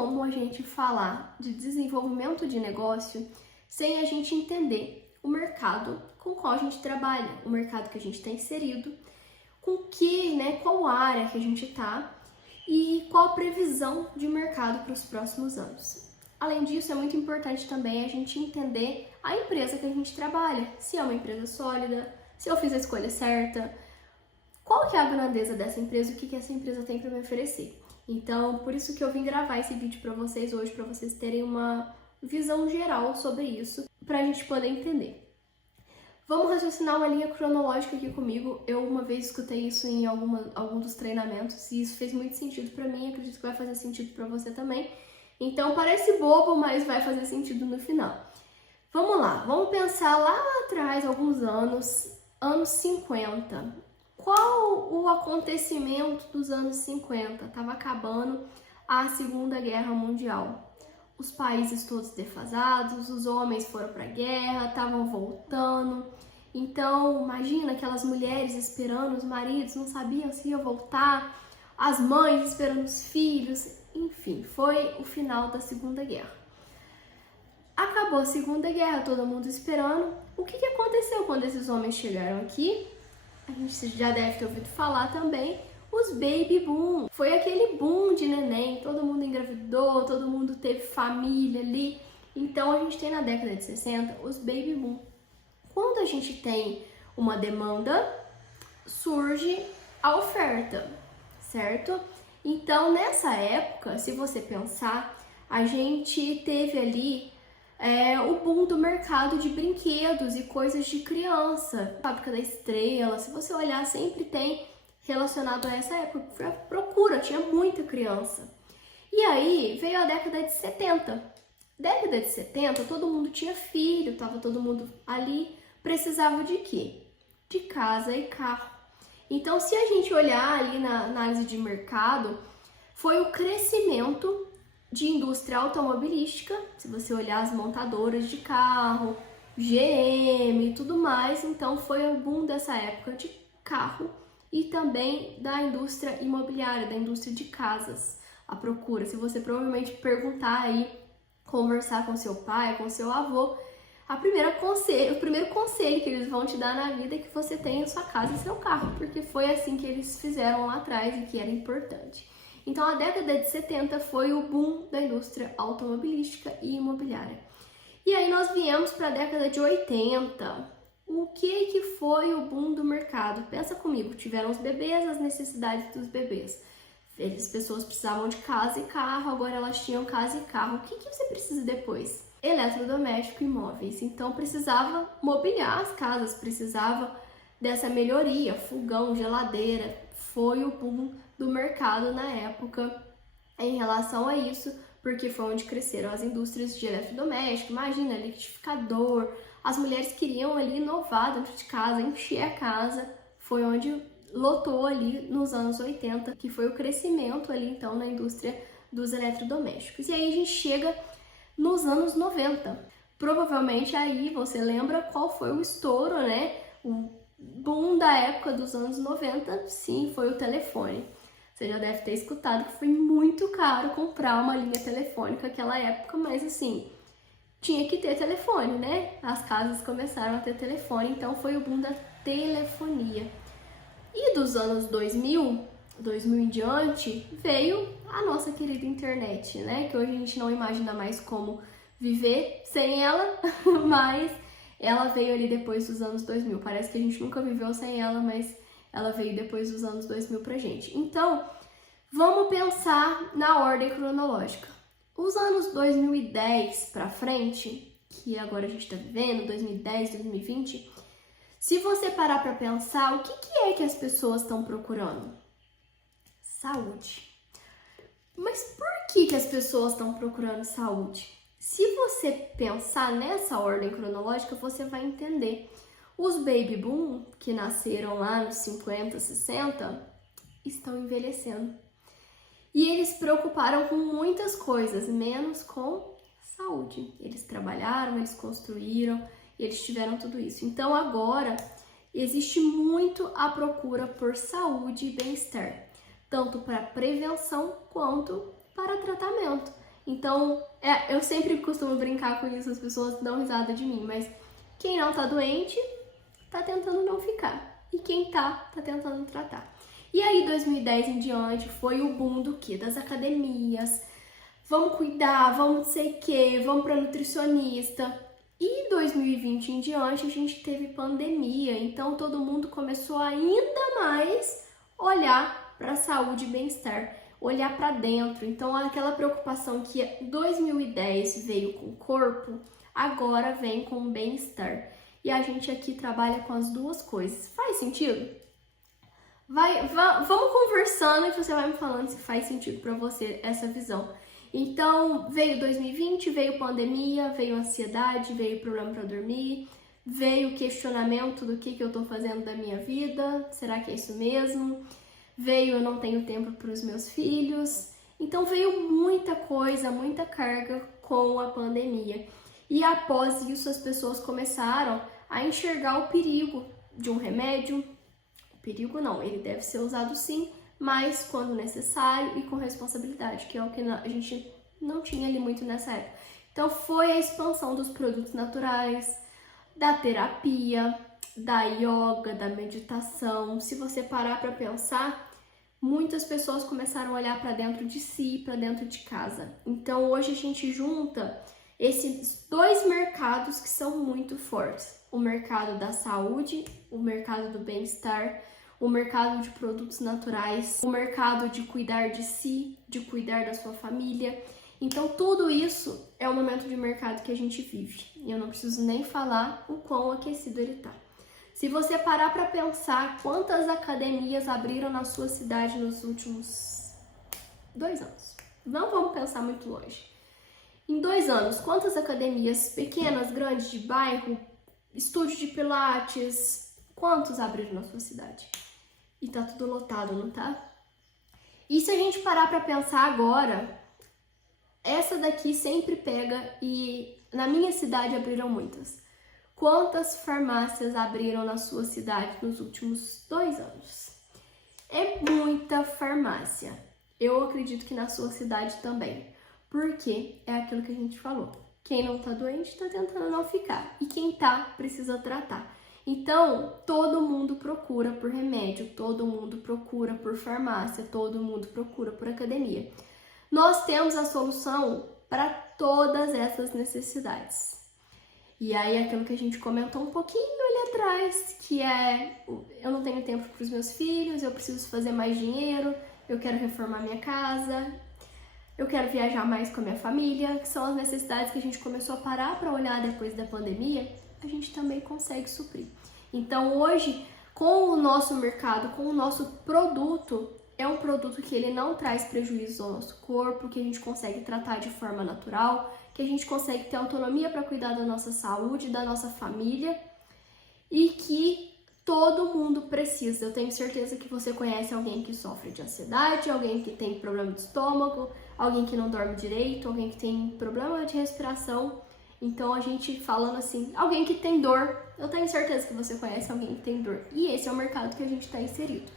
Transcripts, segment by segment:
como a gente falar de desenvolvimento de negócio sem a gente entender o mercado com o qual a gente trabalha, o mercado que a gente está inserido, com que, qual área que a gente está e qual a previsão de mercado para os próximos anos. Além disso, é muito importante também a gente entender a empresa que a gente trabalha, se é uma empresa sólida, se eu fiz a escolha certa, qual que é a grandeza dessa empresa, o que essa empresa tem para me oferecer. Então, por isso que eu vim gravar esse vídeo para vocês hoje, para vocês terem uma visão geral sobre isso, para a gente poder entender. Vamos raciocinar uma linha cronológica aqui comigo. Eu uma vez escutei isso em algum dos treinamentos e isso fez muito sentido para mim, acredito que vai fazer sentido para você também. Então parece bobo, mas vai fazer sentido no final. Vamos lá, vamos pensar lá atrás, alguns anos 50. Qual o acontecimento dos anos 50? Estava acabando a Segunda Guerra Mundial. Os países todos defasados, os homens foram para a guerra, estavam voltando. Então, imagina aquelas mulheres esperando os maridos, não sabiam se ia voltar, as mães esperando os filhos, enfim, foi o final da Segunda Guerra. Acabou a Segunda Guerra, todo mundo esperando. O que aconteceu quando esses homens chegaram aqui? A gente já deve ter ouvido falar também, os baby boom. Foi aquele boom de neném, todo mundo engravidou, todo mundo teve família ali. Então a gente tem na década de 60 os baby boom. Quando a gente tem uma demanda, surge a oferta, certo? Então nessa época, se você pensar, a gente teve ali o boom do mercado de brinquedos e coisas de criança. Fábrica da Estrela, se você olhar, sempre tem relacionado a essa época. Foi a procura, tinha muita criança. E aí veio a década de 70. Década de 70, todo mundo tinha filho, tava todo mundo ali, precisava de quê? De casa e carro. Então, se a gente olhar ali na análise de mercado, foi o crescimento de indústria automobilística, se você olhar as montadoras de carro, GM e tudo mais, então foi o boom dessa época de carro e também da indústria imobiliária, da indústria de casas, a procura. Se você provavelmente perguntar aí, conversar com seu pai, com seu avô, o primeiro conselho que eles vão te dar na vida é que você tenha sua casa e seu carro, porque foi assim que eles fizeram lá atrás e que era importante. Então, a década de 70 foi o boom da indústria automobilística e imobiliária. E aí nós viemos para a década de 80. O que foi o boom do mercado? Pensa comigo, tiveram os bebês, as necessidades dos bebês. As pessoas precisavam de casa e carro, agora elas tinham casa e carro. O que você precisa depois? Eletrodoméstico e móveis. Então, precisava mobiliar as casas, precisava dessa melhoria, fogão, geladeira. Foi o boom do mercado na época em relação a isso, porque foi onde cresceram as indústrias de eletrodoméstico, imagina, liquidificador, as mulheres queriam ali inovar dentro de casa, encher a casa, foi onde lotou ali nos anos 80, que foi o crescimento ali então na indústria dos eletrodomésticos. E aí a gente chega nos anos 90, provavelmente aí você lembra qual foi o estouro, o boom da época dos anos 90, sim, foi o telefone. Você já deve ter escutado que foi muito caro comprar uma linha telefônica naquela época, mas assim, tinha que ter telefone, As casas começaram a ter telefone, então foi o boom da telefonia. E dos anos 2000 em diante, veio a nossa querida internet, Que hoje a gente não imagina mais como viver sem ela, mas ela veio ali depois dos anos 2000. Parece que a gente nunca viveu sem ela, mas ela veio depois dos anos 2000 pra gente. Então, vamos pensar na ordem cronológica. Os anos 2010 pra frente, que agora a gente tá vivendo, 2010, 2020, se você parar pra pensar, o que é que as pessoas estão procurando? Saúde. Mas por que as pessoas estão procurando saúde? Se você pensar nessa ordem cronológica, você vai entender. Os baby boom, que nasceram lá nos 50, 60, estão envelhecendo. E eles se preocuparam com muitas coisas, menos com saúde. Eles trabalharam, eles construíram, eles tiveram tudo isso. Então agora existe muito a procura por saúde e bem-estar, tanto para prevenção quanto para tratamento. Então, eu sempre costumo brincar com isso, as pessoas dão risada de mim, mas quem não tá doente, tá tentando não ficar. E quem tá tentando tratar. E aí, 2010 em diante, foi o boom do quê? Das academias. Vamos cuidar, vamos não sei o quê, vamos pra nutricionista. E 2020 em diante, a gente teve pandemia, então todo mundo começou a ainda mais olhar para saúde e bem-estar, olhar para dentro. Então, aquela preocupação que 2010 veio com o corpo, agora vem com o bem-estar. E a gente aqui trabalha com as duas coisas. Faz sentido? Vamos conversando e você vai me falando se faz sentido para você essa visão. Então, veio 2020, veio pandemia, veio ansiedade, veio problema para dormir, veio questionamento do que eu tô fazendo da minha vida, será que é isso mesmo? Veio eu não tenho tempo para os meus filhos. Então, veio muita coisa, muita carga com a pandemia. E após isso, as pessoas começaram a enxergar o perigo de um remédio. O perigo não, ele deve ser usado sim, mas quando necessário e com responsabilidade, que é o que a gente não tinha ali muito nessa época. Então foi a expansão dos produtos naturais, da terapia, da yoga, da meditação. Se você parar para pensar, muitas pessoas começaram a olhar para dentro de si, para dentro de casa. Então hoje a gente junta esses dois mercados que são muito fortes. O mercado da saúde, o mercado do bem-estar, o mercado de produtos naturais, o mercado de cuidar de si, de cuidar da sua família. Então, tudo isso é o momento de mercado que a gente vive. E eu não preciso nem falar o quão aquecido ele tá. Se você parar para pensar quantas academias abriram na sua cidade nos últimos 2 anos. Não vamos pensar muito longe. Em 2 anos, quantas academias pequenas, grandes, de bairro, estúdio de pilates, quantos abriram na sua cidade? E tá tudo lotado, não tá? E se a gente parar pra pensar agora, essa daqui sempre pega e na minha cidade abriram muitas. Quantas farmácias abriram na sua cidade nos últimos 2 anos? É muita farmácia. Eu acredito que na sua cidade também. Porque é aquilo que a gente falou. Quem não tá doente tá tentando não ficar. E quem tá, precisa tratar. Então, todo mundo procura por remédio, todo mundo procura por farmácia, todo mundo procura por academia. Nós temos a solução para todas essas necessidades. E aí, aquilo que a gente comentou um pouquinho ali atrás, que é, eu não tenho tempo para os meus filhos, eu preciso fazer mais dinheiro, eu quero reformar minha casa, eu quero viajar mais com a minha família, que são as necessidades que a gente começou a parar para olhar depois da pandemia, a gente também consegue suprir. Então hoje, com o nosso mercado, com o nosso produto, é um produto que ele não traz prejuízo ao nosso corpo, que a gente consegue tratar de forma natural, que a gente consegue ter autonomia para cuidar da nossa saúde, da nossa família e que todo mundo precisa. Eu tenho certeza que você conhece alguém que sofre de ansiedade, alguém que tem problema de estômago, alguém que não dorme direito, alguém que tem problema de respiração. Então, a gente falando assim, alguém que tem dor, eu tenho certeza que você conhece alguém que tem dor. E esse é o mercado que a gente está inserido.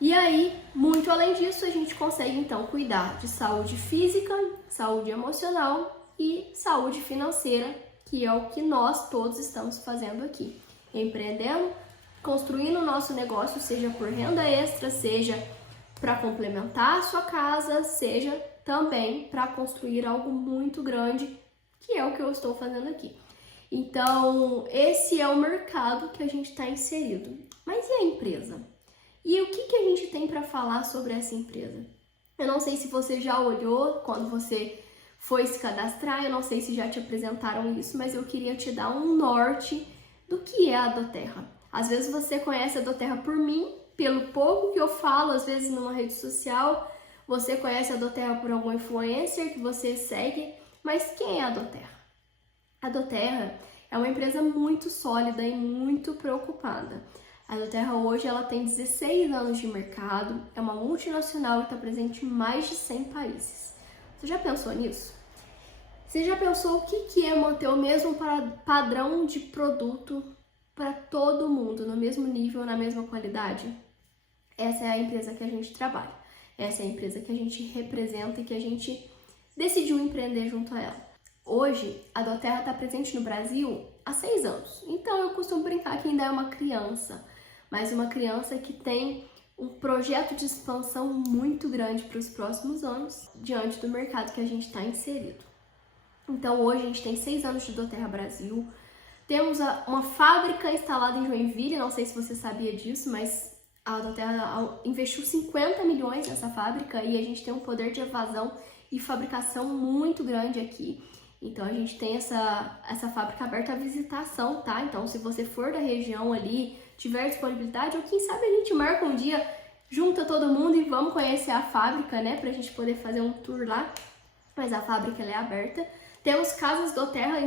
E aí, muito além disso, a gente consegue então cuidar de saúde física, saúde emocional e saúde financeira, que é o que nós todos estamos fazendo aqui. Empreendendo, construindo o nosso negócio, seja por renda extra, seja para complementar a sua casa, seja também para construir algo muito grande, que é o que eu estou fazendo aqui. Então, esse é o mercado que a gente está inserido. Mas e a empresa? E o que a gente tem para falar sobre essa empresa? Eu não sei se você já olhou quando você foi se cadastrar, eu não sei se já te apresentaram isso, mas eu queria te dar um norte do que é a doTERRA. Às vezes você conhece a doTERRA por mim, pelo pouco que eu falo, às vezes numa rede social, você conhece a doTERRA por algum influencer que você segue, mas quem é a doTERRA? A doTERRA é uma empresa muito sólida e muito preocupada. A doTERRA hoje ela tem 16 anos de mercado, é uma multinacional e está presente em mais de 100 países. Você já pensou nisso? Você já pensou o que é manter o mesmo padrão de produto para todo mundo, no mesmo nível, na mesma qualidade? Essa é a empresa que a gente trabalha. Essa é a empresa que a gente representa e que a gente decidiu empreender junto a ela. Hoje, a Doterra está presente no Brasil há 6 anos, então eu costumo brincar que ainda é uma criança, mas uma criança que tem um projeto de expansão muito grande para os próximos anos, diante do mercado que a gente está inserido. Então hoje a gente tem 6 anos de Doterra Brasil, temos uma fábrica instalada em Joinville, não sei se você sabia disso, mas a Doterra investiu 50 milhões nessa fábrica e a gente tem um poder de evasão e fabricação muito grande aqui. Então a gente tem essa fábrica aberta à visitação, tá? Então se você for da região ali, tiver disponibilidade, ou quem sabe a gente marca um dia, junta todo mundo e vamos conhecer a fábrica, né? Pra gente poder fazer um tour lá. Mas a fábrica ela é aberta. Temos casas Doterra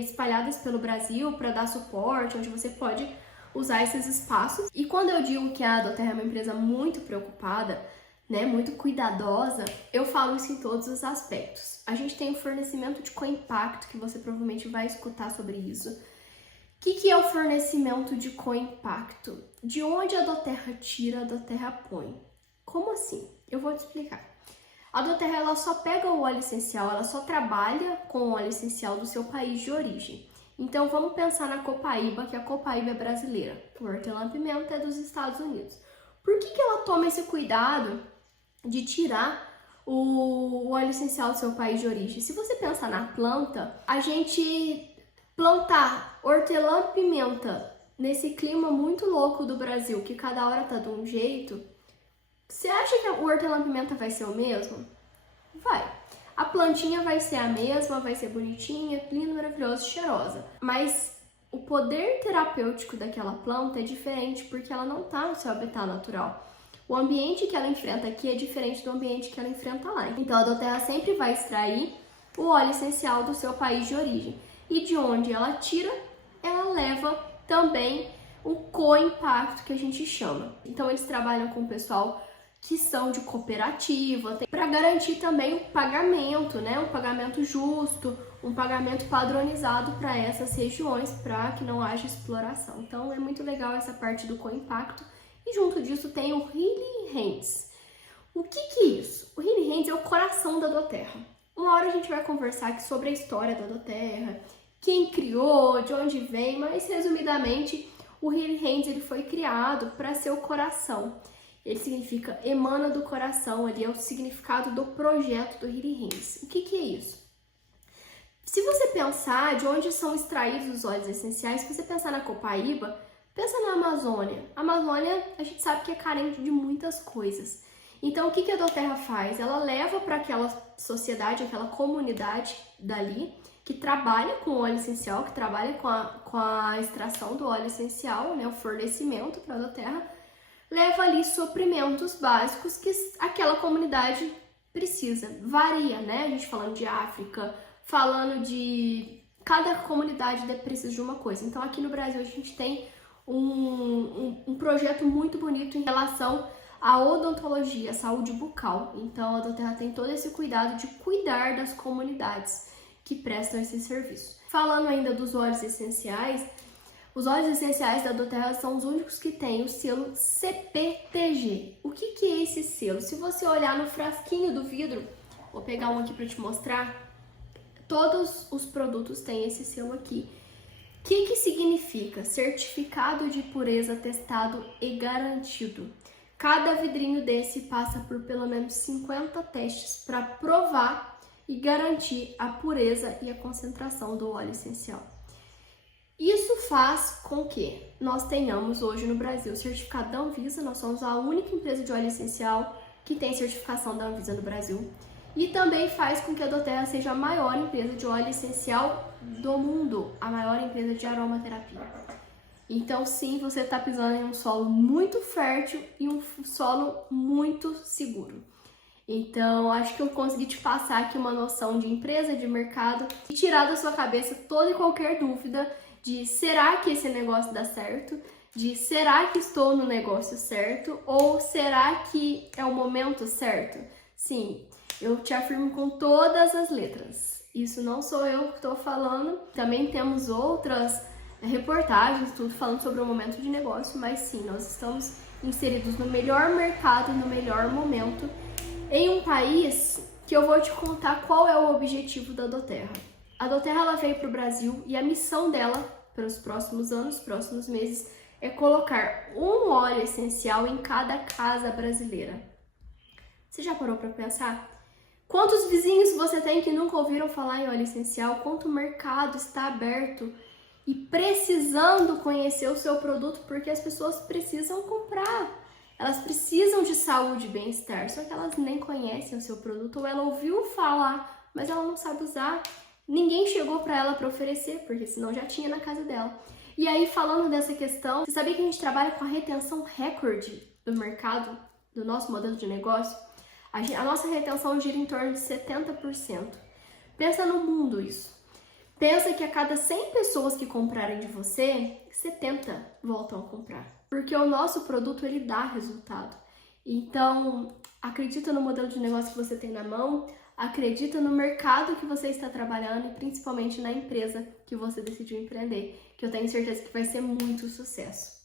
espalhadas pelo Brasil para dar suporte, onde você pode usar esses espaços. E quando eu digo que a Doterra é uma empresa muito preocupada, né, muito cuidadosa, eu falo isso em todos os aspectos. A gente tem o fornecimento de co-impacto, que você provavelmente vai escutar sobre isso. O que é o fornecimento de co-impacto? De onde a Doterra tira, a Doterra põe. Como assim? Eu vou te explicar. A Doterra ela só pega o óleo essencial, ela só trabalha com o óleo essencial do seu país de origem. Então vamos pensar na Copaíba, que a Copaíba é brasileira. O hortelã-pimenta é dos Estados Unidos. Por que ela toma esse cuidado de tirar o óleo essencial do seu país de origem? Se você pensar na planta, a gente plantar hortelã-pimenta nesse clima muito louco do Brasil, que cada hora tá de um jeito, você acha que o hortelã-pimenta vai ser o mesmo? Vai. A plantinha vai ser a mesma, vai ser bonitinha, linda, maravilhosa, cheirosa. Mas o poder terapêutico daquela planta é diferente porque ela não tá no seu habitat natural. O ambiente que ela enfrenta aqui é diferente do ambiente que ela enfrenta lá. Então a Doterra sempre vai extrair o óleo essencial do seu país de origem. E de onde ela tira, ela leva também um co-impacto que a gente chama. Então eles trabalham com o pessoal que são de cooperativa, para garantir também o pagamento, né? Um pagamento justo, um pagamento padronizado para essas regiões, para que não haja exploração. Então é muito legal essa parte do co-impacto. E junto disso tem o Healing Hands. O que é isso? O Healing Hands é o coração da Doterra. Uma hora a gente vai conversar aqui sobre a história da Doterra, quem criou, de onde vem, mas resumidamente o Healing Hands ele foi criado para ser o coração. Ele significa emana do coração, ali é o significado do projeto do Healing Hands. O que é isso? Se você pensar de onde são extraídos os óleos essenciais, se você pensar na Copaíba, pensa na Amazônia. A Amazônia, a gente sabe que é carente de muitas coisas. Então, o que a Doterra faz? Ela leva para aquela sociedade, aquela comunidade dali, que trabalha com o óleo essencial, que trabalha com a extração do óleo essencial, né, o fornecimento para a Doterra, leva ali suprimentos básicos que aquela comunidade precisa. Varia, né? A gente falando de África, falando de... Cada comunidade precisa de uma coisa. Então, aqui no Brasil, a gente tem um projeto muito bonito em relação à odontologia, à saúde bucal. Então, a Doterra tem todo esse cuidado de cuidar das comunidades que prestam esse serviço. Falando ainda dos óleos essenciais, os óleos essenciais da Doterra são os únicos que têm o selo CPTG. O que é esse selo? Se você olhar no frasquinho do vidro, vou pegar um aqui para te mostrar, todos os produtos têm esse selo aqui. O que significa? Certificado de pureza testado e garantido. Cada vidrinho desse passa por pelo menos 50 testes para provar e garantir a pureza e a concentração do óleo essencial. Isso faz com que nós tenhamos hoje no Brasil o certificado da Anvisa. Nós somos a única empresa de óleo essencial que tem certificação da Anvisa no Brasil. E também faz com que a Doterra seja a maior empresa de óleo essencial do mundo, a maior empresa de aromaterapia. Então sim, você está pisando em um solo muito fértil e um solo muito seguro. Então, acho que eu consegui te passar aqui uma noção de empresa, de mercado e tirar da sua cabeça toda e qualquer dúvida de será que esse negócio dá certo? De será que estou no negócio certo? Ou será que é o momento certo? Sim, eu te afirmo com todas as letras. Isso não sou eu que estou falando. Também temos outras reportagens, tudo falando sobre o momento de negócio, mas sim, nós estamos inseridos no melhor mercado, no melhor momento, em um país que eu vou te contar qual é o objetivo da Doterra. A Doterra ela veio para o Brasil e a missão dela para os próximos anos, próximos meses, é colocar um óleo essencial em cada casa brasileira. Você já parou para pensar? Quantos vizinhos você tem que nunca ouviram falar em óleo essencial? Quanto mercado está aberto e precisando conhecer o seu produto, porque as pessoas precisam comprar. Elas precisam de saúde e bem-estar, só que elas nem conhecem o seu produto, ou ela ouviu falar, mas ela não sabe usar. Ninguém chegou para ela para oferecer, porque senão já tinha na casa dela. E aí, falando dessa questão, você sabia que a gente trabalha com a retenção recorde do mercado, do nosso modelo de negócio? A nossa retenção gira em torno de 70%. Pensa no mundo isso. Pensa que a cada 100 pessoas que comprarem de você, 70 voltam a comprar. Porque o nosso produto, ele dá resultado. Então, acredita no modelo de negócio que você tem na mão, acredita no mercado que você está trabalhando e principalmente na empresa que você decidiu empreender, que eu tenho certeza que vai ser muito sucesso.